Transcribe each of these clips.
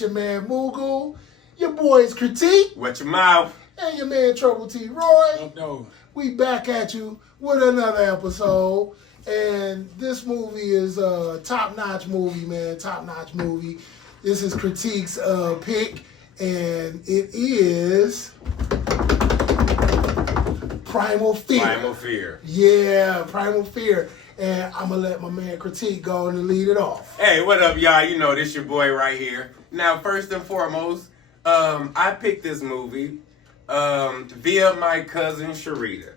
It's your man Mughal, your boy's Critique, Wet your mouth. and your man Trouble T. Roy. No. We back at you with another episode. And this movie is a top-notch movie, man. Top-notch movie. This is Critique's pick, and it is Primal Fear. Primal Fear. Yeah, Primal Fear. And I'm going to let my man Critique go and lead it off. Hey, what up, y'all? You know, this your boy right here. Now, first and foremost, I picked this movie via my cousin, Sharita.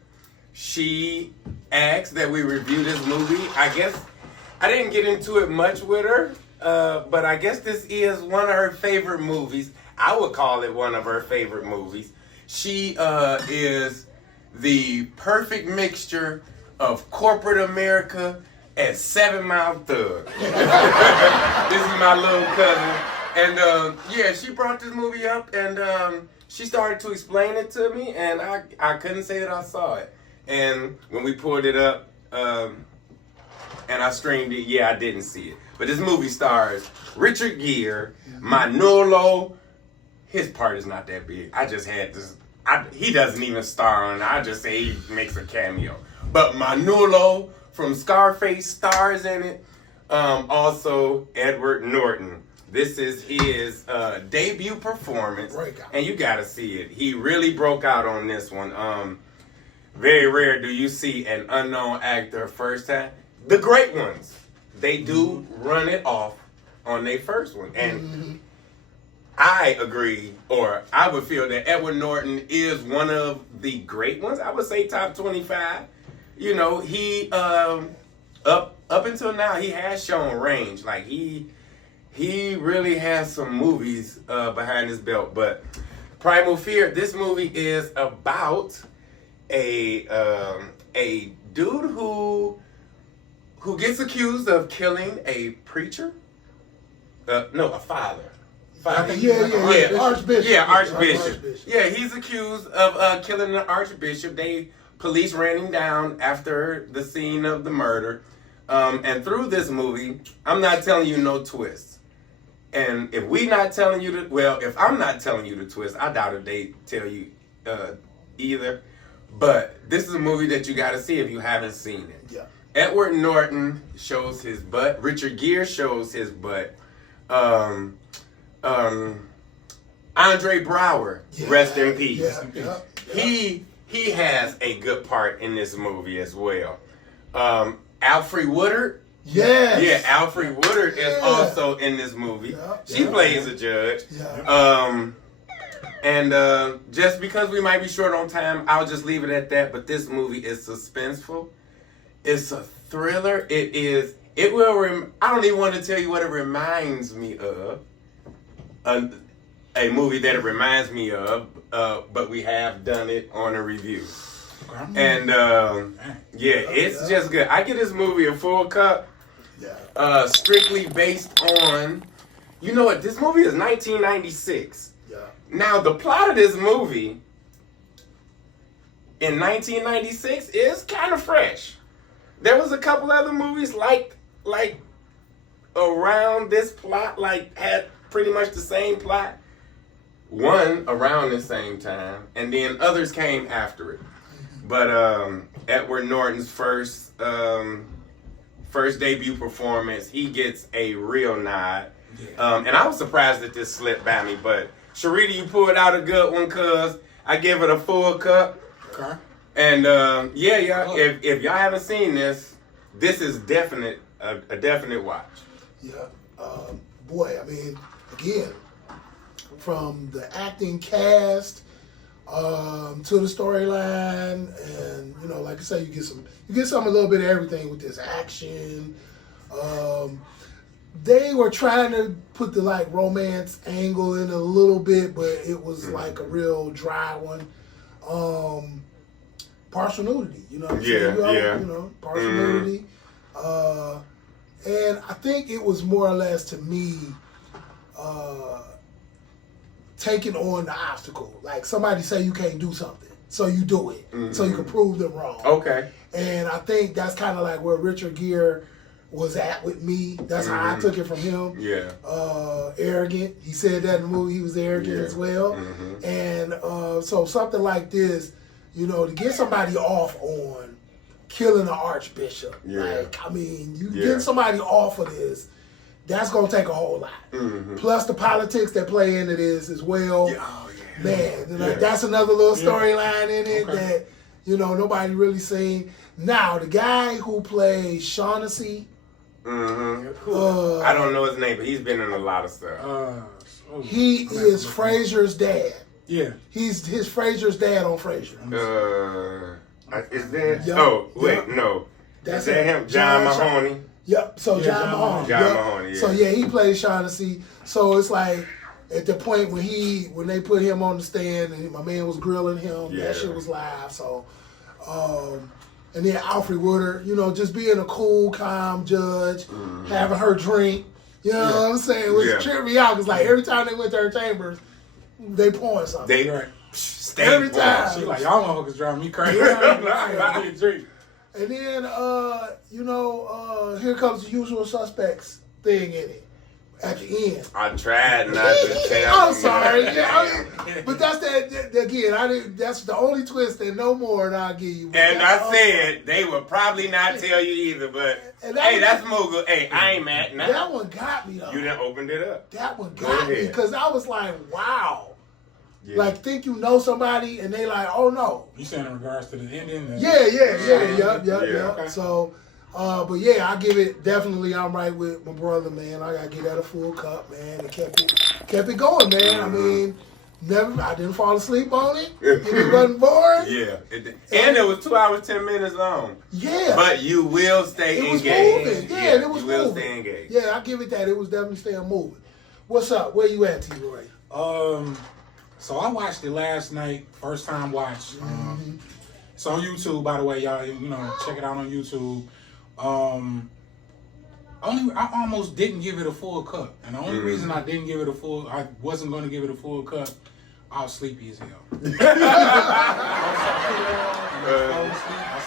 She asked that we review this movie. I guess I didn't get into it much with her, but I guess this is one of her favorite movies. I would call it one of her favorite movies. She is the perfect mixture of corporate America and 7 Mile Thug. This is my little cousin. And yeah, she brought this movie up and she started to explain it to me, and I couldn't say that I saw it. And when we pulled it up and I streamed it, yeah, I didn't see it. But this movie stars Richard Gere, Manolo. His part is not that big. I just had this. He doesn't even star on it. I just say he makes a cameo. But Manolo from Scarface stars in it. Also, Edward Norton. This is his debut performance. And you got to see it. He really broke out on this one. Very rare do you see an unknown actor first time. The great ones, they do run it off on their first one. And I agree, or I would feel that Edward Norton is one of the great ones. I would say top 25. You know, he up until now he has shown range. Like he really has some movies behind his belt. But Primal Fear, this movie is about a dude who gets accused of killing a preacher. No, a father. Archbishop. Yeah, Archbishop. Yeah, he's accused of killing an archbishop. Police ran him down after the scene of the murder. And through this movie, I'm not telling you no twists. And if I'm not telling you the twist, I doubt if they tell you either. But this is a movie that you got to see if you haven't seen it. Yeah. Edward Norton shows his butt. Richard Gere shows his butt. Andre Braugher, rest in peace. He has a good part in this movie as well. Alfre Woodard. Yes. Yeah, Alfre Woodard is also in this movie. She plays a judge. And just because we might be short on time, I'll just leave it at that. But this movie is suspenseful. It's a thriller. I don't even want to tell you what it reminds me of. A movie that it reminds me of, but we have done it on a review. And it's just good. I give this movie a full cup. Strictly based on, you know what? This movie is 1996. Now, the plot of this movie in 1996 is kind of fresh. There was a couple other movies like around this plot, like had pretty much the same plot. One around the same time, and then others came after it. But Edward Norton's first debut performance, he gets a real nod. And I was surprised that this slipped by me, but Sharita, you pulled out a good one, cuz I give it a full cup. Okay. And y'all, if y'all haven't seen this, this is a definite watch. Yeah. Boy, I mean, again, from the acting cast to the storyline, and you know, like I say, you get some a little bit of everything with this action. They were trying to put the like romance angle in a little bit, but it was like a real dry one. Partial nudity, you know what I'm saying? You know, partial nudity. And I think it was more or less to me taking on the obstacle. Like somebody say you can't do something, so you do it, so you can prove them wrong. Okay. And I think that's kind of like where Richard Gere was at with me. That's how I took it from him. Yeah. Arrogant. He said that in the movie. He was arrogant as well. And so something like this, you know, to get somebody off on killing an archbishop. Like, I mean, you get somebody off of this, that's going to take a whole lot. Plus the politics that play into this as well. Man, like, that's another little storyline in it that, you know, nobody really seen. Now, the guy who plays Shaughnessy, I don't know his name, but he's been in a lot of stuff. He is Frasier's dad. Yeah. He's Frasier's dad on Frasier. Is that? Oh, wait, no. That's is that him? John Mahoney? Yep. So John Mahoney. John Mahoney, yeah. So yeah, he plays Shaughnessy. So it's like at the point when they put him on the stand and my man was grilling him, that shit was live. So and then Alfred Woodard, you know, just being a cool, calm judge, having her drink, you know what I'm saying, which tripped me out because like every time they went to her chambers, they pouring something. They every time. She like, y'all motherfuckers driving me crazy. I need a drink. And then, you know, here comes the Usual Suspects thing in it at the end. I tried not to tell. I'm sorry. But that's again. That's the only twist and no more that I'll give you. And I said they would probably not tell you either. But hey, that's Moogle. Hey, I ain't mad now. That one got me though. You done opened it up. That one got me because I was like, wow. Yeah. Like, think you know somebody, and they like, oh no. You saying in regards to the ending? Yup. Okay. So, but yeah, I give it definitely. I'm right with my brother, man. I gotta give that a full cup, man. And kept it going, man. I mean, I didn't fall asleep on it. It wasn't boring. Yeah, and it was 2 hours 10 minutes long. Yeah, but you will stay engaged. It was moving. Yeah, it was you moving. Will stay engaged. Yeah, I give it that. It was definitely staying moving. What's up? Where you at, T-Roy? So I watched it last night, first time watch. It's on YouTube, by the way, y'all. You know, check it out on YouTube. I almost didn't give it a full cup, and the only reason I wasn't going to give it a full cup, I was sleepy as hell. I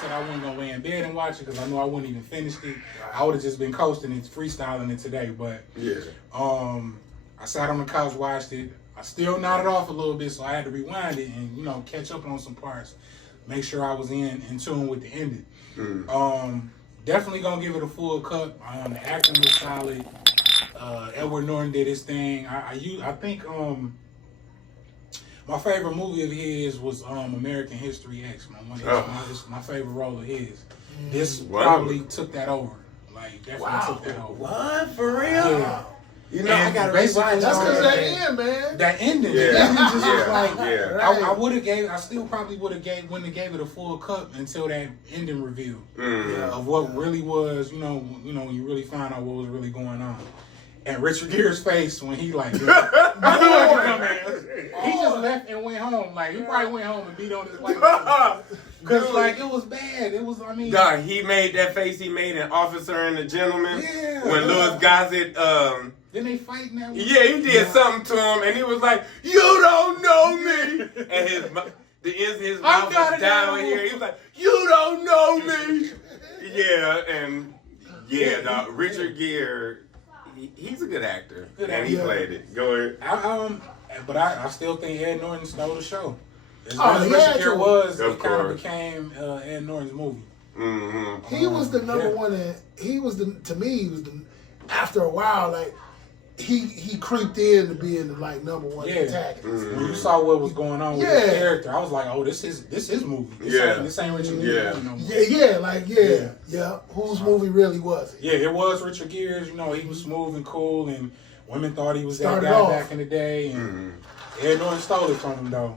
said I wasn't gonna lay in bed and watch it because I knew I wouldn't even finish it. I would have just been coasting and freestyling it today, but I sat on the couch, watched it. I still nodded off a little bit, so I had to rewind it and, you know, catch up on some parts. Make sure I was in tune with the ending. Definitely gonna give it a full cup. The acting was solid. Edward Norton did his thing. I think my favorite movie of his was American History X. My favorite role of his. This probably took that over. Like, definitely took that over. What? For real? Yeah. You know, I gotta rewatch. That's because that end, man. That ending. Yeah. The ending just was like, right. I still probably wouldn't have gave it a full cup until that ending reveal of what really was, you know, when you really find out what was really going on. And Richard Gere's face when he like, he just left and went home. Like, he probably went home and beat on his wife. Because, like, it was bad. It was, Dog, he made that face he made in Officer and the Gentleman. Yeah. When Louis Gossett, Then they fighting that way. yeah, he did something to him, and he was like, "You don't know me," and his mouth was down here. He was like, "You don't know me." Dog, Richard Gere, he's a good actor, and he played it. Go ahead. But I still think Ed Norton stole the show. As Oh, Richard Gere was, Of it kind of course. became Ed Norton's movie. He was the number one. To me, he was after a while, like, he creeped in to being the, like, number one antagonist. When you saw what was going on with his character, I was like, oh, this is movie. This ain't Richard Gere. Whose movie really was it? Yeah, it was Richard Gere's. You know, he was smooth and cool, and women thought he was that Started guy off. back in the day. And Ed Norton stole it from him, though.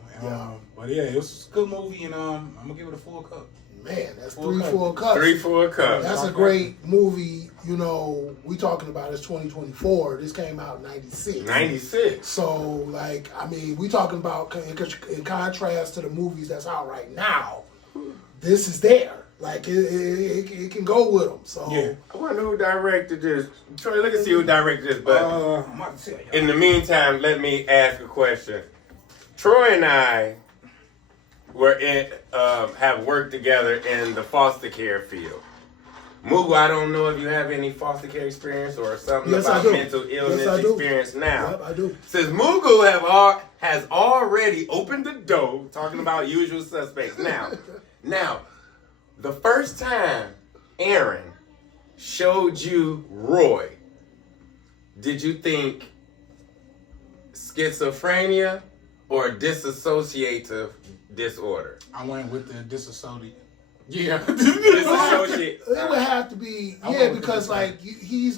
But yeah, it was a good movie, and I'm gonna give it a full cup. Man, that's three full cups. 3 for a cup. That's a great movie. You know, we talking about it's 2024. This came out in 96. 96. So, like, I mean, we talking about in contrast to the movies that's out right now. This is there. Like, it can go with them. So, I wonder who directed this. Troy, look and see who directed this. But I'm about to tell y'all. in the meantime, let me ask a question. Troy and I have worked together in the foster care field. Mugu, I don't know if you have any foster care experience or something Yes, about I do. mental illness Yes, I do. experience now. Yep, I do. Since Mugu has already opened the door, talking about usual suspects. Now, the first time Aaron showed you Roy, did you think schizophrenia or dissociative disorder? I went with the disassociative. Yeah. Dissociate. It would have to be, I yeah, went with because this like he's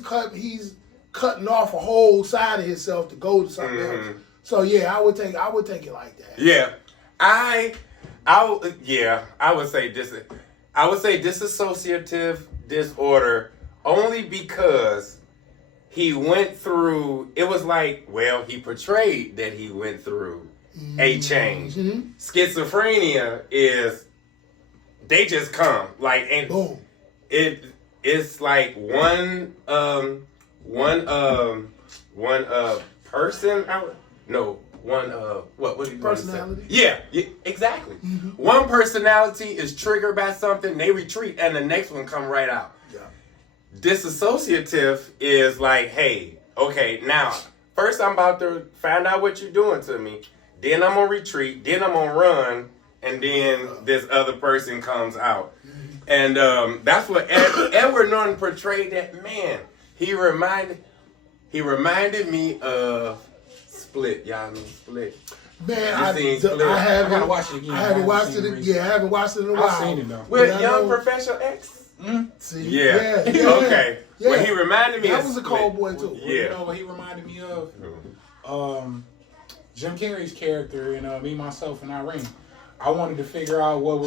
cutting off a whole side of himself to go to something else. So yeah, I would take it like that. Yeah, I would say dissociative disorder only because he went through. It was like, well, he portrayed that he went through a change. Schizophrenia is they just come like and Boom. It's like one person. What do you Personality? Yeah, exactly. One personality is triggered by something, they retreat, and the next one come right out. Yeah. Disassociative is like, hey, okay, now first I'm about to find out what you're doing to me, then I'm gonna retreat, then I'm gonna run, and then this other person comes out. And that's what Edward Norton portrayed that man. He reminded me of Split. Y'all know Split. Man, You seen Split? I haven't I gotta watch it again. I haven't watched it. Yeah, I haven't watched it in a while. I've seen it though. With Yeah, I Young know. Professional X? See, Yeah. yeah. Okay. Yeah. Well, he reminded me That of was a Split. cold boy too. Yeah. You know what he reminded me of? Jim Carrey's character in Me, Myself, and Irene. I wanted to figure out would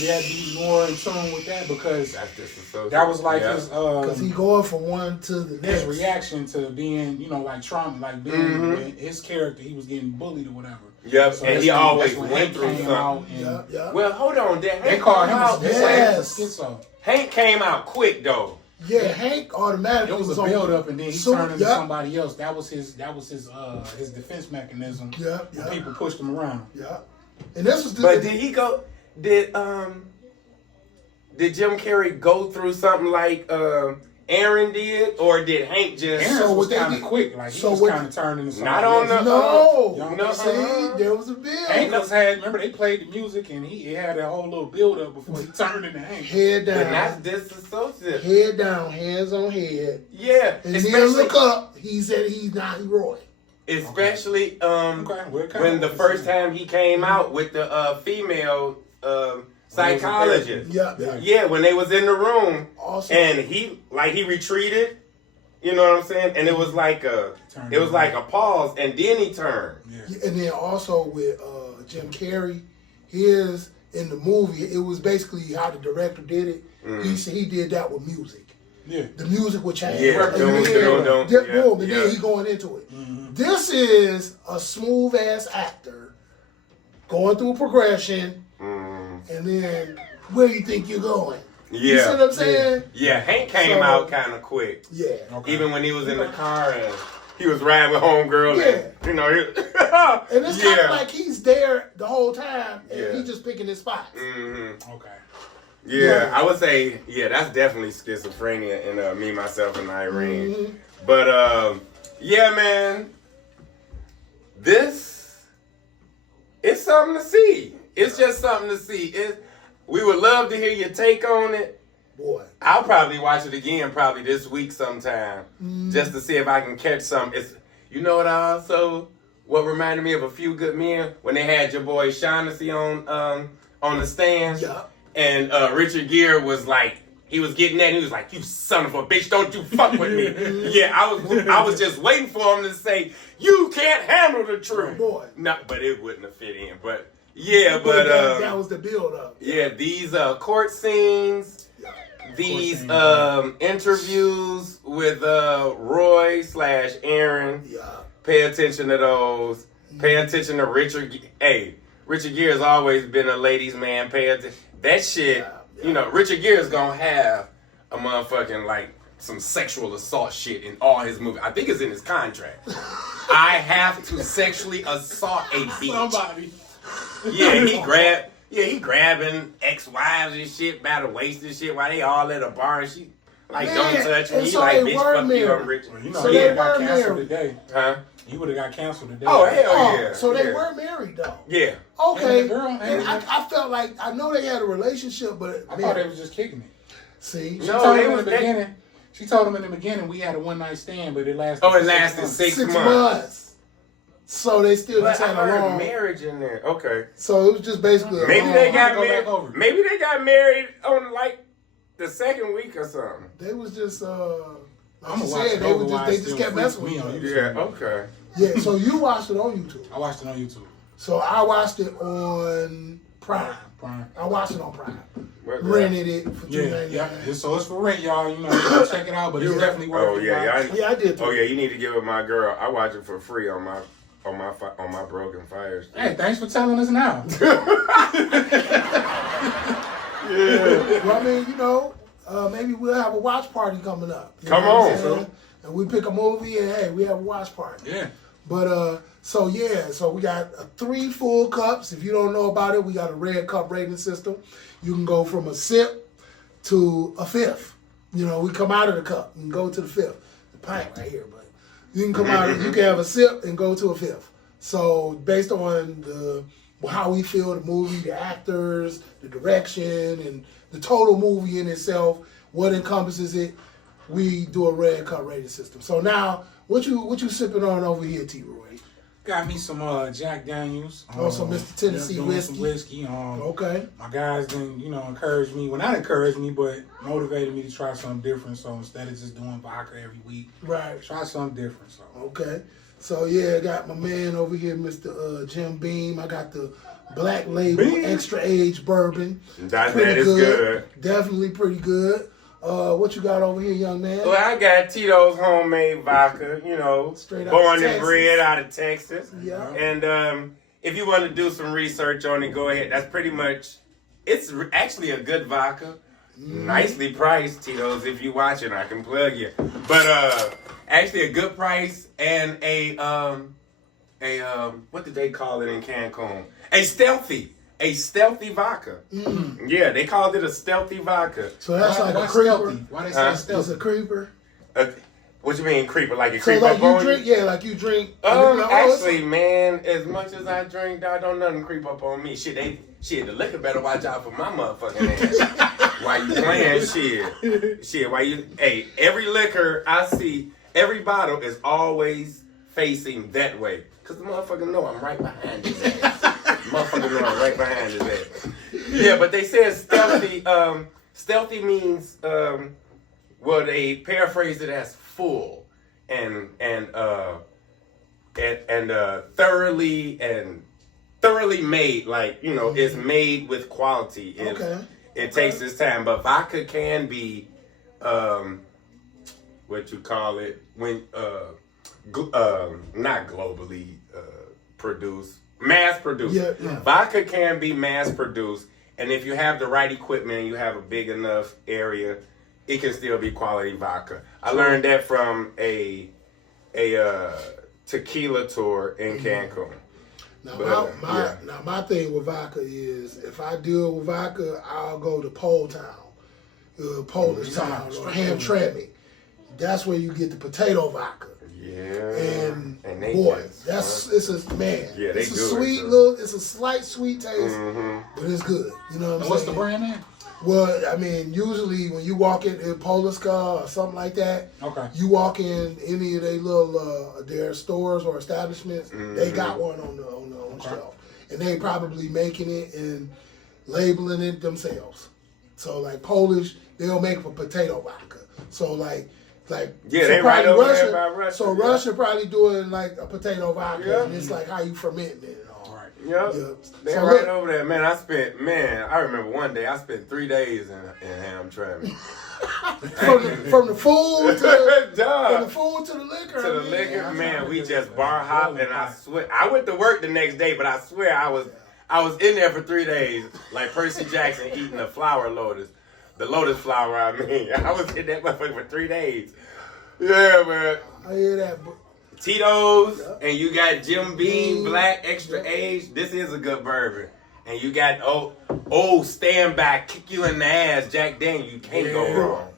that be more in tune with that, because That's disassociative. that was like Yeah. his Because he going from one to the his next. reaction to being, like trauma, like being his character, he was getting bullied or whatever. Yep, So and that's he when- always that's when went Hank through came something. out and Yep, yep. Well, hold on. They called him out. Yes. schizo. Hank came out quick though. Yeah, Hank automatically It was a on- build up, and then he So- turned into yep. somebody else. That was his defense mechanism. Yep, when yep. people pushed him around. Yeah. And this was But did he go? Did Jim Carrey go through something like Aaron did, or did Hank just? Aaron So was what they kind of did- quick, like he so was what- kind of turned into somebody Not on else. the- No, No, see, there was a bill. Hank was remember they played the music and he had a whole little build up before he turned into Hank. Head Then that's down, disassociative. head down, hands on head, Yeah, and then especially look up. He said he's not Roy. especially Okay, well, it kinda when the was first the same. time he came out with the female psychologist. Yeah, yeah. Yeah, when they was in the room, Also, and he retreated. You know what I'm saying? And it was like a pause, and then he turned. Yeah. and then also with Jim Carrey, his in the movie, it was basically how the director did it. He did that with music. Yeah. The music would change. Yeah, and dun, then, dun, dun. boom, and Yeah. then he going into it. This is a smooth ass actor going through progression, and then where do you think you're going? Yeah. You see what I'm saying? Yeah, Hank came So- out kind of quick. Yeah. Okay. Even when he was in the car and he was riding with homegirl. Yeah. And, And it's kind of like he's there the whole time, and Yeah. he's just picking his spots. Okay. Yeah, I would say, that's definitely schizophrenia in Me, Myself, and Irene. Mm-hmm. But, yeah, man, it's something to see. It's just something to see. We would love to hear your take on it. Boy. I'll probably watch it again probably this week sometime, just to see if I can catch some. What reminded me of A Few Good Men when they had your boy Shaughnessy on the stand. Yeah. And Richard Gere was like, he was getting that, and he was like, "You son of a bitch, don't you fuck with me." Yeah, I was just waiting for him to say, "You can't handle the truth." Boy. No, but it wouldn't have fit in. But yeah, But that was the build up. yeah, these court scenes, these interviews with Roy / Aaron. Yeah. Pay attention to those. Pay attention to Richard. Hey, Richard Gere has always been a ladies' man. Pay attention. That shit, Richard Gere is gonna have a motherfucking some sexual assault shit in all his movies. I think it's in his contract. I have to sexually assault a bitch. Somebody. Yeah, Yeah, he grabbing ex-wives and shit by the waist and shit while they all at a bar and she like, Man, don't touch me. and He so like, they bitch, were fuck you, married. I'm rich. Well, you know, So he they would have got were canceled married. today. Huh? He would have got canceled today. Oh, hell yeah. So they yeah. were married though. Yeah. Okay. And the girl, And I felt like I know they had a relationship, but I thought they was just kicking it. see, She No, told they him in was the beginning. She told him in the beginning we had a one night stand, but it lasted. Oh, it for lasted 6 months. 6 months. So they still But just I had a heard long marriage in there. Okay. So it was just basically a Maybe long, they I'm got gonna go back married. over it. Maybe they got married on like the second week or something. They was just like I'm you gonna watch said, it they over was while just it's they just still kept free messing to me with on you. YouTube. Yeah. Okay. Yeah, so you watched it on YouTube. I watched it on YouTube. So I watched it on Prime. Prime. I watched it on Prime. What, Rented it for Yeah, $2.99. yeah. So it's for rent, y'all. You know, you can check it out, but it's definitely worth Oh it. yeah, Yeah, I did. Oh yeah, you need to give it my girl. I watch it for free on my Broken Fires. Hey, thanks for telling us now. Yeah. Well, I mean, you know, maybe we'll have a watch party coming up. You Come know what on, I'm saying? bro. And we pick a movie and hey, we have a watch party. Yeah. But so we got 3 full cups. If you don't know about it, we got a red cup rating system. You can go from a sip to a fifth. You know, we come out of the cup and go to the fifth. The pint right here, but you can come out. You can have a sip and go to a fifth. So based on how we feel the movie, the actors, the direction, and the total movie in itself, what encompasses it, we do a red cup rating system. So now, what you sipping on over here, T. Roy? Got me some Jack Daniels. Some Mr. Tennessee doing whiskey. Some whiskey. Okay. My guys then, encouraged me. Well, not encouraged me, but motivated me to try something different. So instead of just doing vodka every week, Right. try something different. So Okay. So yeah, I got my man over here, Mr. Jim Beam. I got the Black Label Beam. Extra Age Bourbon. That Pretty is good. Definitely pretty good. What you got over here, young man? Well, I got Tito's homemade vodka, Straight out born of and Texas. bred out of Texas. Yeah. And if you want to do some research on it, go ahead. That's pretty much, it's actually a good vodka. Nicely priced, Tito's. If you watching, I can plug you. But actually a good price and a what did they call it in Cancun? A stealthy vodka. Yeah, they called it a stealthy vodka. So that's like a why creeper. stealthy? Why they say It's stealthy? a creeper. What you mean creeper? Like it So creep like up you on drink, you? yeah, like you drink. like, Actually, man, as much as I drink, dog, don't nothing creep up on me. Shit, the liquor better watch out for my motherfucking ass. Why you playing shit? Hey, every liquor I see, every bottle is always facing that way. Cause the motherfucker know I'm right behind his ass. Motherfucker know I'm right behind his ass. Yeah, but they said stealthy. Stealthy means, well, they paraphrase it as full and thoroughly made. Like, it's made with quality. It takes its time, but vodka can be, what you call it, when not globally produced, mass produced. Yeah. Vodka can be mass produced, and if you have the right equipment and you have a big enough area, it can still be quality vodka. I learned that from a tequila tour in Cancun. Now, my thing with vodka is if I deal with vodka, I'll go to Pole Town, Polish Town, or Hamtramck. That's where you get the potato vodka. Yeah, And they boy, just, it's a man. Yeah, they it's a do it, sweet too. it's a slight sweet taste, but it's good. You know what I'm And saying? what's the brand name? Well, I mean, usually when you walk in Poliska or something like that, Okay. you walk in any of their stores or establishments, they got one on the shelf, and they probably making it and labeling it themselves. So like Polish, they'll make a potato vodka. So like Yeah, they right over there by Russia. So Yeah. Russia probably doing like a potato vodka, Yeah. and it's like how you ferment it and all. Right. Yep. Yep. They're So right look- over there, man. I remember one day I spent 3 days in Hamtramck. From the food to the Dog. from the food to the liquor. To the I mean, liquor, man, we that's just a bar hopped, rolling and I pot. swear I went to work the next day, but I swear I was in there for 3 days, like Percy Jackson eating the lotus flower. I mean, I was in that motherfucker for 3 days. Yeah, man. I hear that. But Tito's, and you got Jim Beam Beam. Black Extra Age. This is a good bourbon. and you got stand back, kick you in the ass, Jack Daniels, you can't go wrong.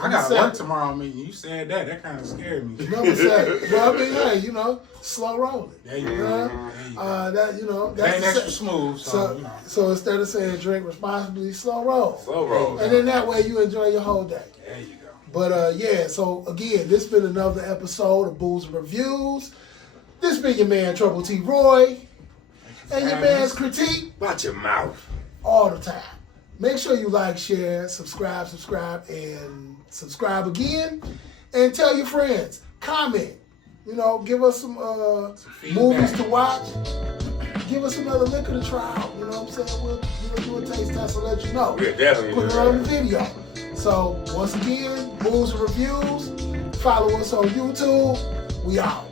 I gotta work tomorrow, man. You said that. That kind of scared me. You know what I'm saying? Well, I mean, hey, you know, slow rolling. There you go. That's ain't extra smooth. So instead of saying drink responsibly, slow roll. Slow roll. And then that way you enjoy your whole day. There you go. But so again, this been another episode of Booze and Reviews. This been your man Trouble T. Roy. And your man's Critique. Watch your mouth. All the time. Make sure you like, share, subscribe, and subscribe again. And tell your friends. Comment. You know, give us some movies to watch. Give us another liquor to try out. You know what I'm saying? We'll do a taste test and let you know. Yeah, definitely. Put it on the video. So, once again, Booze and Reviews. Follow us on YouTube. We out.